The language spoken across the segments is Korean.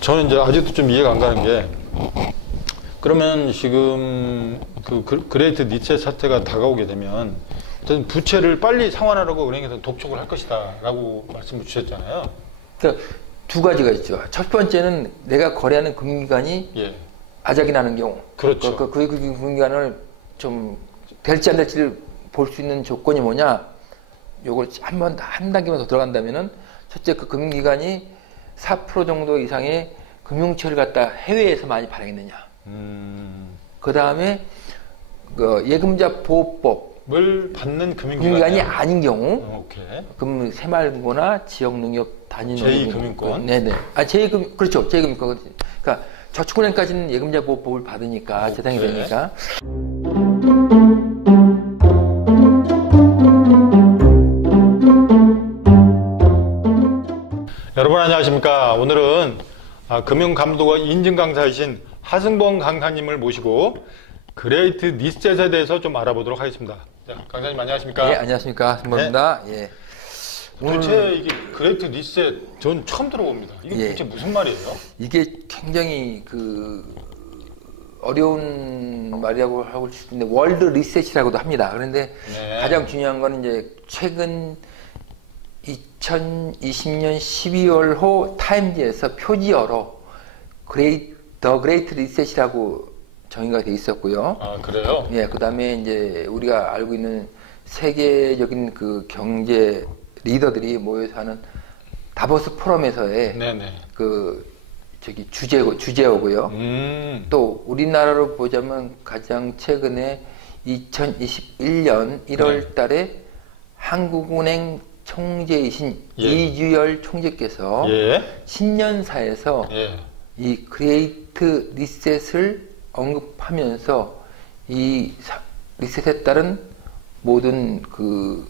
저는 이제 아직도 좀 이해가 안 가는 게, 그러면 지금 그 그레이트 니체 사태가 다가오게 되면 어쨌든 부채를 빨리 상환하라고 은행에서 독촉을 할 것이다 라고 말씀을 주셨잖아요. 그러니까 두 가지가 있죠. 첫 번째는 내가 거래하는 금융기관이 예. 아작이 나는 경우, 그렇죠. 그 금융기관을 좀 될지 안 될지를 볼 수 있는 조건이 뭐냐, 요걸 한 단계만 더 들어간다면은, 첫째, 그 금융기관이 4% 정도 이상의 금융처를 갖다 해외에서 많이 발행했느냐. 그 다음에 그 예금자 보호법을 받는 금융기관이 아닌 경우, 오케이. 새마을금고나 지역농협 단위 제2금융권. 네네. 그렇죠. 제2금융권. 그러니까 저축은행까지는 예금자 보호법을 받으니까 재산이 되니까. 여러분 안녕하십니까. 오늘은 금융감독원 인증강사이신 하승범 강사님을 모시고 그레이트 니셋에 대해서 좀 알아보도록 하겠습니다. 자, 강사님 안녕하십니까. 네, 안녕하십니까. 하승범입니다. 네. 예. 도대체 이게 그레이트 니셋 전 처음 들어봅니다. 이게 도대체 무슨 말이에요? 이게 굉장히 어려운 말이라고 하고 싶은데 월드 리셋이라고도 합니다. 그런데 가장 중요한 거는 이제 최근 2020년 12월호 타임지에서 표지어로 더 그레이트 리셋이라고 정의가 돼 있었고요. 아, 그래요? 예, 그 다음에 이제 우리가 알고 있는 세계적인 그 경제 리더들이 모여서 하는 다보스 포럼에서의 주제어고요. 또 우리나라로 보자면 가장 최근에 2021년 1월 달에 한국은행 총재이신 이주열 총재께서 신년사에서 이 그레이트 리셋을 언급하면서 이 리셋에 따른 모든 그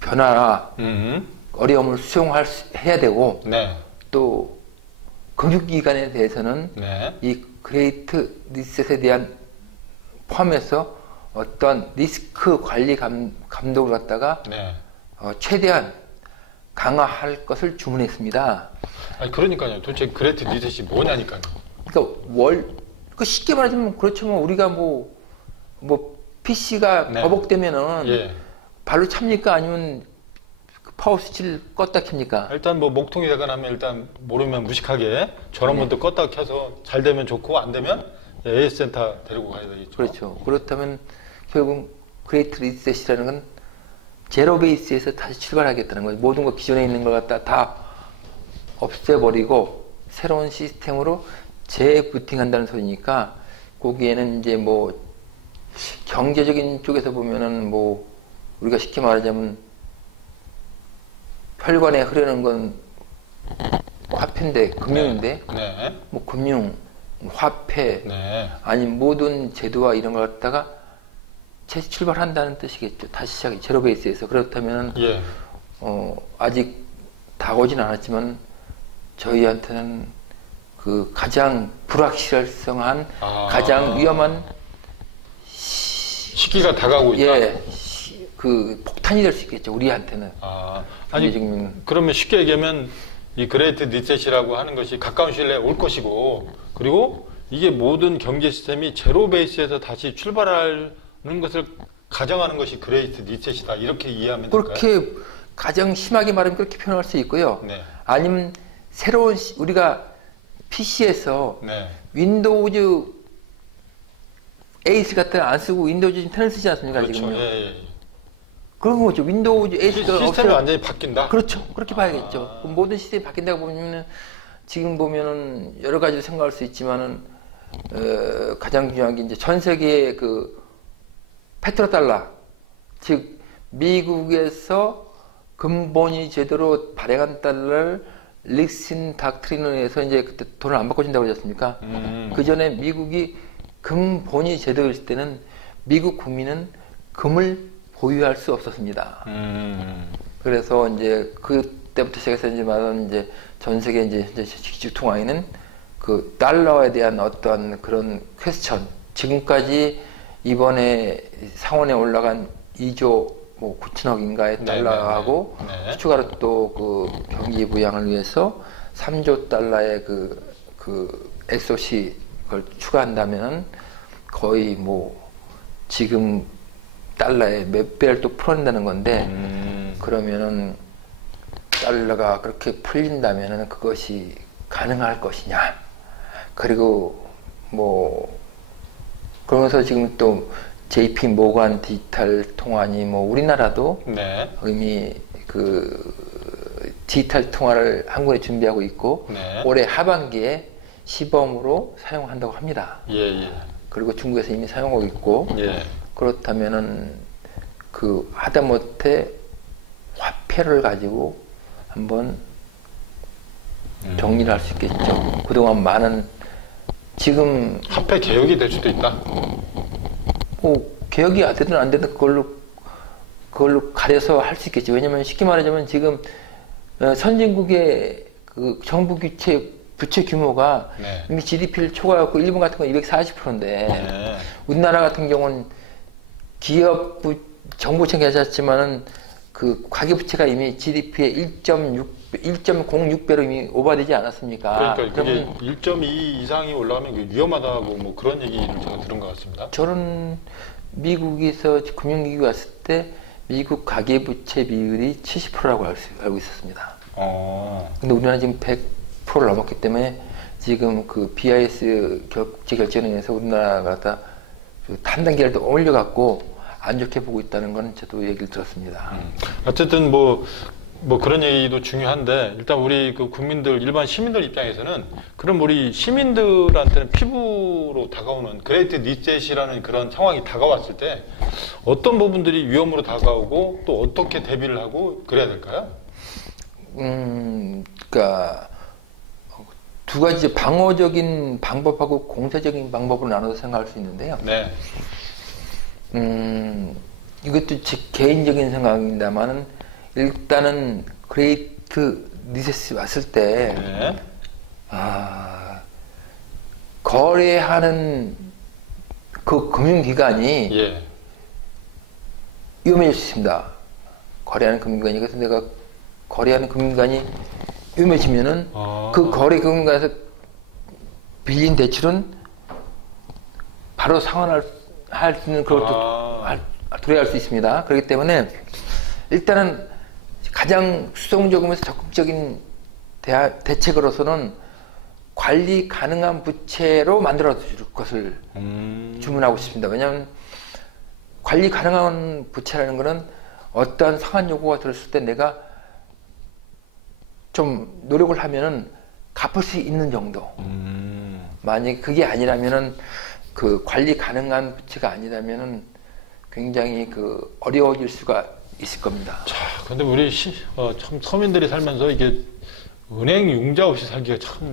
변화나 어려움을 수용해야 되고 또 금융기관에 대해서는 이 그레이트 리셋에 대한 포함해서 어떤 리스크 관리 감독을 갖다가 최대한 강화할 것을 주문했습니다. 아니 그러니까요. 도대체 그레이트 리셋이 뭐냐니까요. 그러니까 쉽게 말하자면 그렇죠. 우리가 뭐 PC가 버벅대면은 발로 찹니까? 아니면 파워 스위치를 껐다 켭니까? 일단 뭐 목통이 되거나 하면 일단 모르면 무식하게 전원부터 껐다 켜서 잘 되면 좋고 안 되면 AS 센터 데리고 가야 되겠죠. 그렇죠. 그렇다면 결국 그레이트 리셋이라는 건 제로 베이스에서 다시 출발하겠다는 거예요. 모든 거 기존에 있는 걸 갖다 다 없애버리고 새로운 시스템으로 재부팅한다는 소리니까 거기에는 이제 뭐 경제적인 쪽에서 보면은 뭐 우리가 쉽게 말하자면 혈관에 흐르는 건 화폐인데 금융인데 뭐 금융, 화폐 아니 모든 제도와 이런 걸 갖다가 재출발한다는 뜻이겠죠. 다시 시작이 제로 베이스에서. 그렇다면 아직 다가오진 않았지만 저희한테는 그 가장 불확실성한 가장 위험한 시기가 다가오고 있다. 그 폭탄이 될 수 있겠죠. 우리한테는. 아니 그러면 쉽게 얘기하면 이 그레이트 리셋이라고 하는 것이 가까운 시일 내에 올 것이고, 그리고 이게 모든 경제 시스템이 제로 베이스에서 다시 출발하는 것을 가정하는 것이 그레이트 리셋이다. 이렇게 이해하면 될까요? 그렇게 가장 심하게 말하면 그렇게 표현할 수 있고요. 아니면 새로운 우리가 PC에서 윈도우즈 8 같은 안 쓰고 윈도우즈 10을 쓰지 않습니까? 그렇죠. 지금요. 그런 거죠. 윈도우즈 8가 시스템이 완전히 바뀐다. 그렇죠. 그렇게 봐야겠죠. 모든 시스템이 바뀐다고 보면은 지금 보면은 여러 가지 생각할 수 있지만은 가장 중요한 게 이제 전 세계의 그 페트로달러, 즉 미국에서 근본이 제대로 발행한 달러를 릭슨 닥트린에 의해서 이제 그때 돈을 안 바꿔준다고 그러지 않습니까? 그 전에 미국이 근본이 제대로 있을 때는 미국 국민은 금을 보유할 수 없었습니다. 그래서 이제 그때부터 시작해서 이제 말하는 이제 전 세계 이제 직주통화에는 그 달러에 대한 어떤 그런 퀘스천, 지금까지 이번에 상원에 올라간 2조 뭐 9천억인가의 달러하고 추가로 또 그 경기 부양을 위해서 3조 달러의 그 그 SOC 그걸 추가한다면은 거의 뭐 지금 달러에 몇 배를 또 풀어낸다는 건데 그러면은 달러가 그렇게 풀린다면은 그것이 가능할 것이냐. 그리고 뭐 그러면서 지금 또 JP 모간 디지털 통화니 뭐 우리나라도 네. 이미 그 디지털 통화를 한국에 준비하고 있고 네. 올해 하반기에 시범으로 사용한다고 합니다. 예, 예. 그리고 중국에서 이미 사용하고 있고 예. 그렇다면은 그 하다못해 화폐를 가지고 한번 정리를 할 수 있겠죠. 그동안 많은 지금 화폐 개혁이 될 수도 있다. 뭐 개혁이 안 되든 안 되든 그걸로 가려서 할 수 있겠죠. 왜냐면 쉽게 말하자면 지금 선진국의 그 정부 부채 규모가 네. 이미 GDP를 초과하고 일본 같은 건 240%인데 네. 우리나라 같은 경우는 기업부 정부층 괜찮지만은 그 가계부채가 이미 GDP의 1.06배로 이미 오버되지 않았습니까? 그러니까 그게 1.2 이상이 올라가면 그게 위험하다고 뭐 그런 얘기를 제가 들은 것 같습니다. 저는 미국에서 금융위기 왔을 때 미국 가계부채 비율이 70%라고 알고 있었습니다. 근데 우리나라 지금 100%를 넘었기 때문에 지금 그 BIS 국제 결제에 의해서 우리나라가 다 한 단계를 더 올려갖고 안 좋게 보고 있다는 건 저도 얘기를 들었습니다. 어쨌든 뭐 그런 얘기도 중요한데 일단 우리 그 국민들 일반 시민들 입장에서는 그럼 우리 시민들한테는 피부로 다가오는 그레이트 리셋이라는 그런 상황이 다가왔을 때 어떤 부분들이 위험으로 다가오고 또 어떻게 대비를 하고 그래야 될까요? 그러니까 두 가지 방어적인 방법하고 공세적인 방법으로 나눠서 생각할 수 있는데요. 네. 이것도 제 개인적인 생각입니다만은 일단은 그레이트 리셋이 왔을 때 네. 거래하는 그 금융기관이 예. 위험해질 수 있습니다. 거래하는 금융기관이 그래서 내가 거래하는 금융기관이 위험해지면은 그 거래 금융기관에서 빌린 대출은 바로 상환할 수 있는 그것도 도래할 수 있습니다. 그렇기 때문에 일단은 가장 수동적이면서 적극적인 대책으로서는 관리 가능한 부채로 만들어 줄 것을 주문하고 싶습니다. 왜냐하면 관리 가능한 부채라는 것은 어떠한 상환 요구가 들었을 때 내가 좀 노력을 하면은 갚을 수 있는 정도. 만약에 그게 아니라면은 그 관리 가능한 부채가 아니라면은 굉장히 그 어려워질 수가 있을 겁니다. 자, 근데 우리 참 서민들이 살면서 이게 은행 융자 없이 살기가 참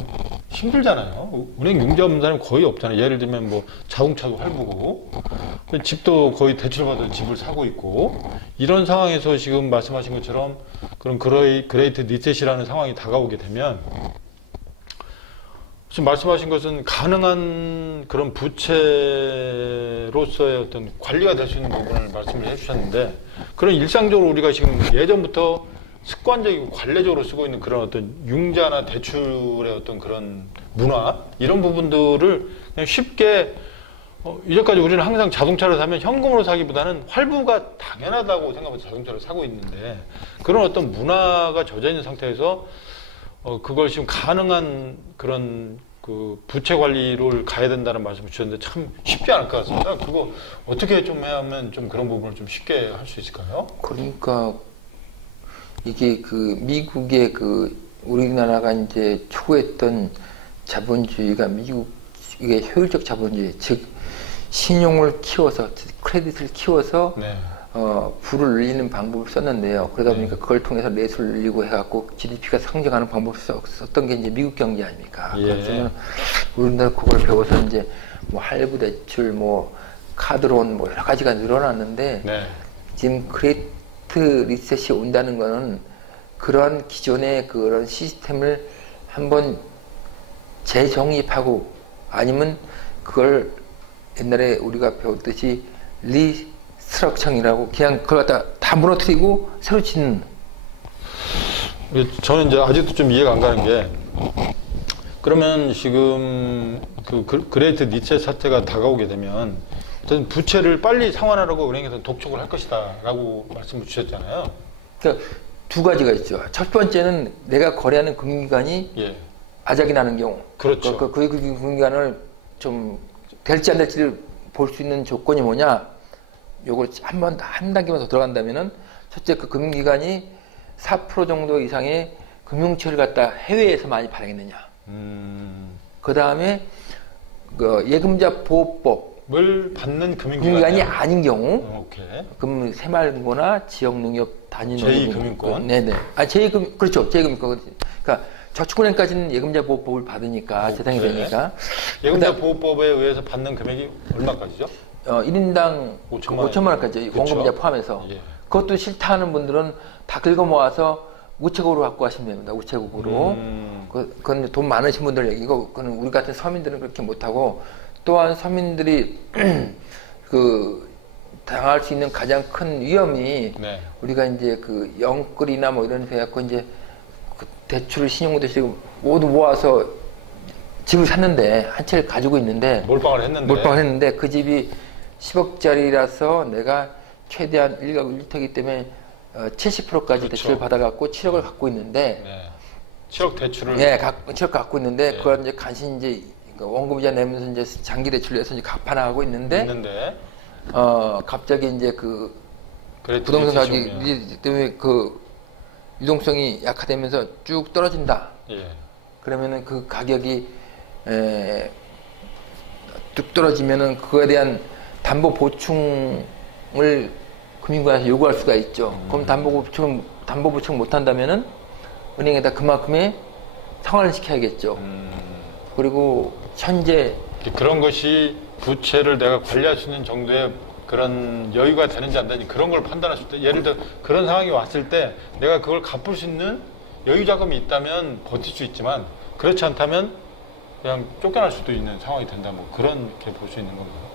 힘들잖아요. 은행 융자 없는 사람이 거의 없잖아요. 예를 들면 뭐 자동차도 할부고 집도 거의 대출받은 집을 사고 있고 이런 상황에서 지금 말씀하신 것처럼 그런 그레이트 리셋이라는 상황이 다가오게 되면 지금 말씀하신 것은 가능한 그런 부채로서의 어떤 관리가 될 수 있는 부분을 말씀을 해주셨는데 그런 일상적으로 우리가 지금 예전부터 습관적이고 관례적으로 쓰고 있는 그런 어떤 융자나 대출의 어떤 그런 문화 이런 부분들을 그냥 쉽게 이제까지 우리는 항상 자동차를 사면 현금으로 사기보다는 활부가 당연하다고 생각하면서 자동차를 사고 있는데 그런 어떤 문화가 젖어 있는 상태에서 그걸 지금 가능한 그런 그 부채 관리를 가야 된다는 말씀을 주셨는데 참 쉽지 않을 것 같습니다. 그거 어떻게 좀 해야 하면 좀 그런 부분을 좀 쉽게 할 수 있을까요? 그러니까 이게 그 미국의 그 우리나라가 이제 추구했던 자본주의가 미국의 효율적 자본주의, 즉 신용을 키워서 크레딧을 키워서 네. 부를 늘리는 방법을 썼는데요. 그러다 보니까 그걸 통해서 내수를 늘리고 해갖고 GDP가 상승하는 방법을 썼던 게 이제 미국 경제 아닙니까? 예. 그래서 우리나라 그걸 배워서 이제 뭐 할부 대출, 뭐 카드론, 뭐 여러 가지가 늘어났는데 네. 지금 그레이트 리셋이 온다는 거는 그러한 기존의 그런 시스템을 한번 재정립하고 아니면 그걸 옛날에 우리가 배웠듯이 리스트럭처이라고 그냥 그걸 갖다 다 무너뜨리고 새로 짓는. 저는 이제 아직도 좀 이해가 안 가는 게 그러면 지금 그레이트 니체 사태가 다가오게 되면 어떤 부채를 빨리 상환하라고 은행에서 독촉을 할 것이다라고 말씀을 주셨잖아요. 그러니까 두 가지가 있죠. 첫 번째는 내가 거래하는 금융기관이 예. 아작이 나는 경우, 그렇죠. 그 금융기관을 좀 될지 안 될지를 볼 수 있는 조건이 뭐냐? 요걸 한 단계만 더 들어간다면은 첫째 그 금융기관이 4% 정도 이상의 금융처를 갖다 해외에서 많이 발행했느냐. 그 다음에 그 예금자 보호법 을 받는 금융기관이 아닌 경우, 오케이. 새마을금고나 지역농협 단위 제2금융권. 네네. 그렇죠. 제2금융권. 그러니까 저축은행까지는 예금자 보호법을 받으니까 대상이 되니까. 예금자 보호법에 의해서 받는 금액이 얼마까지죠? 1인당 5천만 원까지 원금자 포함해서. 예. 그것도 싫다 하는 분들은 다 긁어 모아서 우체국으로 갖고 가시면 됩니다. 우체국으로. 그건 돈 많으신 분들 얘기고, 그건 우리 같은 서민들은 그렇게 못하고, 또한 서민들이 당할 수 있는 가장 큰 위험이 네. 우리가 이제 그 영끌이나 뭐 이런 데 해갖고 이제 그 대출을 신용대출 모두 모아서 집을 샀는데 한 채를 가지고 있는데 몰빵을 했는데 그 집이 10억짜리라서 내가 최대한 1가구 1토기 때문에 70%까지 그렇죠. 대출을 받아갖고 7억을 갖고 있는데 네. 7억 대출을 7억 갖고 있는데 네. 그걸 이제 간신히 이제 원금이자 내면서 이제 장기 대출을 해서 이제 갚아나가고 있는데 갑자기 이제 그 부동산 가격이 때문에 그 유동성이 약화되면서 쭉 떨어진다. 예. 그러면은 그 가격이 뚝 떨어지면은 그거에 대한 담보 보충을 금융권에서 요구할 수가 있죠. 그럼 담보 보충 못 한다면은 은행에다 그만큼의 상환을 시켜야겠죠. 그리고 현재 그런 것이 부채를 내가 관리할 수 있는 정도의 그런 여유가 되는지 안 되는지 그런 걸 판단할 수 있다. 예를 들어 그런 상황이 왔을 때 내가 그걸 갚을 수 있는 여유 자금이 있다면 버틸 수 있지만 그렇지 않다면 그냥 쫓겨날 수도 있는 상황이 된다. 뭐 그렇게 볼 수 있는 건가요?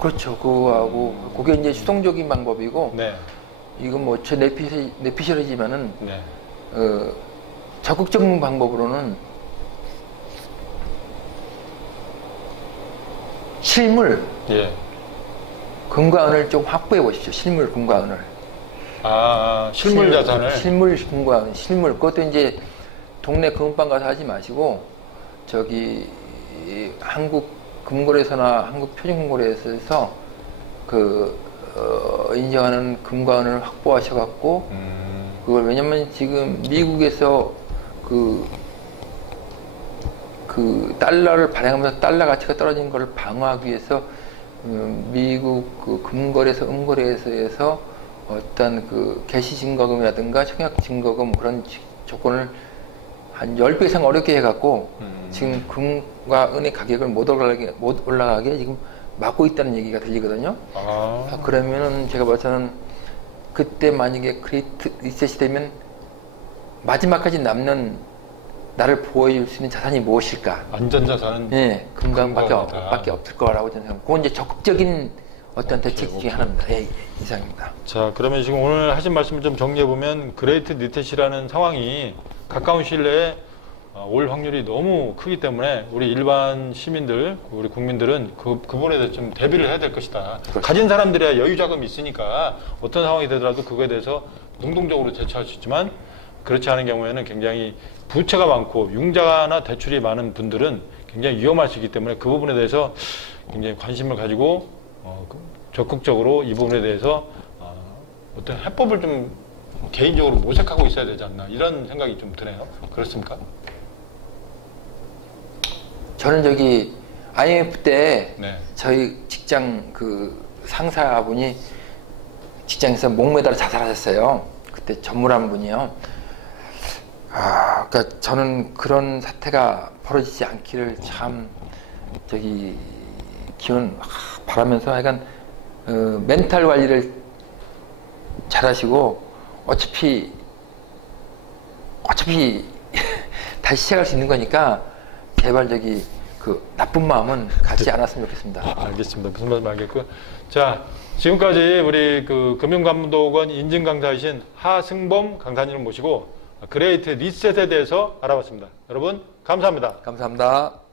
그렇죠. 그거하고 그게 이제 수동적인 방법이고 네. 이건 뭐 제 내피셜이지만은 네. 적극적인 방법으로는 실물 예. 금과 은을 좀 확보해 보십시오. 실물 금과 은을. 실물 자산을. 실물 금과 은, 실물. 그것도 이제 동네 금은방 가서 하지 마시고 저기 한국 금거래소나 한국 표준금거래소에서 인정하는 금과 은을 확보하셔갖고 그걸 왜냐면 지금 미국에서 그 달러를 발행하면서 달러 가치가 떨어진 걸 방어하기 위해서 미국 그 금거래소, 은거래소에서 어떤 그 개시 증거금이라든가 청약 증거금 그런 조건을 한 10배 이상 어렵게 해갖고 지금 금과 은의 가격을 못 올라가게 지금 막고 있다는 얘기가 들리거든요. 그러면은 제가 봐서는 그때 만약에 그레이트 리셋이 되면 마지막까지 남는 나를 보호해줄 수 있는 자산이 무엇일까? 안전자산은 네, 금강밖에 없을 거라고 저는 생각합니다. 그건 이제 적극적인 어떤 대책 중에 하나입니다. 예, 이상입니다. 자, 그러면 지금 오늘 하신 말씀을 좀 정리해보면 그레이트 리셋이라는 상황이 가까운 시일 내에 올 확률이 너무 크기 때문에 우리 일반 시민들, 우리 국민들은 그 부분에 대해서 좀 대비를 해야 될 것이다. 그렇죠. 가진 사람들이야 여유 자금이 있으니까 어떤 상황이 되더라도 그거에 대해서 능동적으로 대처할 수 있지만 그렇지 않은 경우에는 굉장히 부채가 많고 융자나 대출이 많은 분들은 굉장히 위험할 수 있기 때문에 그 부분에 대해서 굉장히 관심을 가지고 적극적으로 이 부분에 대해서 어떤 해법을 좀 개인적으로 모색하고 있어야 되지 않나 이런 생각이 좀 드네요. 그렇습니까? 저는 저기 IMF 때 네. 저희 직장 그 상사분이 직장에서 목매달아 자살하셨어요. 그때 전무라는 분이요. 그러니까 저는 그런 사태가 벌어지지 않기를 참 저기 기원 바라면서 하여간 멘탈 관리를 잘하시고 어차피 다시 시작할 수 있는 거니까 제발 저기 그 나쁜 마음은 갖지 않았으면 좋겠습니다. 알겠습니다. 무슨 말씀 알겠고요. 자, 지금까지 우리 그 금융감독원 인증 강사이신 하승범 강사님을 모시고 그레이트 리셋에 대해서 알아봤습니다. 여러분 감사합니다. 감사합니다.